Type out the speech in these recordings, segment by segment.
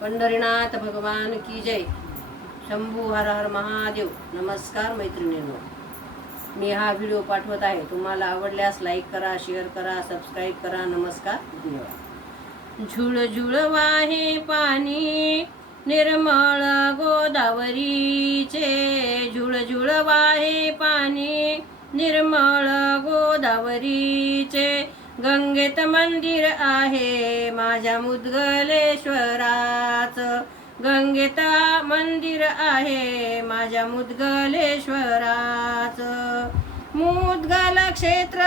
पंढरीनाथ भगवान की जय. शंभू हर हर महादेव. नमस्कार मैत्रिणींनो, मी हा व्हिडिओ पाठवत आहे. तुम्हाला आवडल्यास लाईक करा, शेअर करा, सबस्क्राईब करा. नमस्कार, धन्यवाद. झुळ झुळ वाहे पाणी निर्मळ गोदावरीचे, झुळ झुळ वाहे पाणी निर्मळ गोदावरीचे. गंगेत मंदिर आहे माझ्या मुद्गलेश्वराच, गंगेत मंदिर आहे माझ्या मुद्गलेश्वराच. मुद्गल क्षेत्र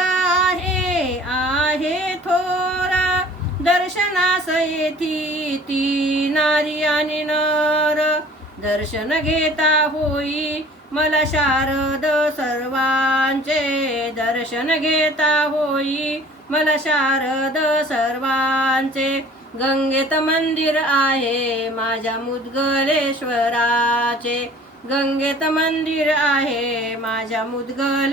आहे थोरा, दर्शनास येती ती नारी आणि नर. दर्शन घेता होई मला शारद सर्वांचे, दर्शन घेता होई मला शारद सर्वांचे. गंगेत मंदिर आहे माझ्या मुद्गलेश्वराचे, गंगेत मंदिर आहे माझ्या मुद्गलेश्वराचे.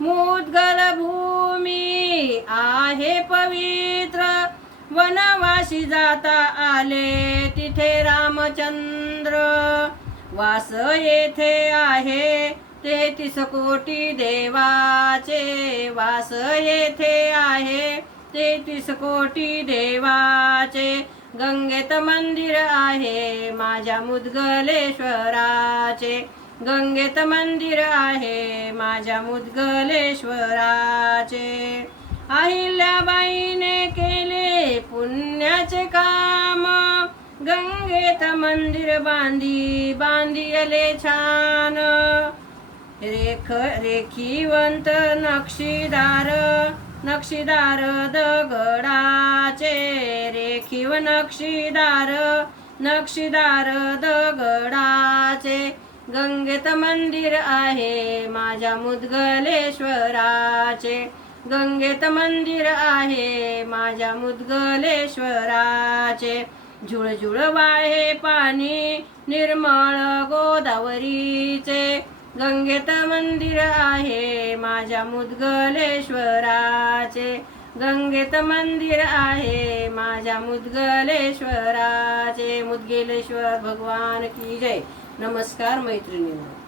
मुद्गल भूमी आहे पवित्र, वनवासी जाता आले तिथे रामचंद्र. वास येथे आहे 33 कोटी देवाचे, वास येथे आहे 33 कोटी देवाचे. गंगेत मंदिर आहे माझ्या मुद्गलेश्वराचे, गंगेत मंदिर आहे माझ्या मुद्गलेश्वराचे. अहिल्याबाईने केले पुण्याचे काम, गंगेत मंदिर बांधिले छान. रेखीवंत नक्षीदार दगडाचे, रेखीव नक्षीदार दगडाचे. गंगेत मंदिर आहे माझ्या मुद्गलेश्वराचे, गंगेत मंदिर आहे माझ्या मुद्गलेश्वराचे. झुळझुळ वाहे पाणी निर्मळ गोदावरीचे, गंगेत मंदिर आहे माझ्या मुद्गलेश्वराचे, गंगेत मंदिर आहे माझ्या मुद्गलेश्वराचे. मुद्गलेश्वर भगवान की जय. नमस्कार मैत्रिणींनो.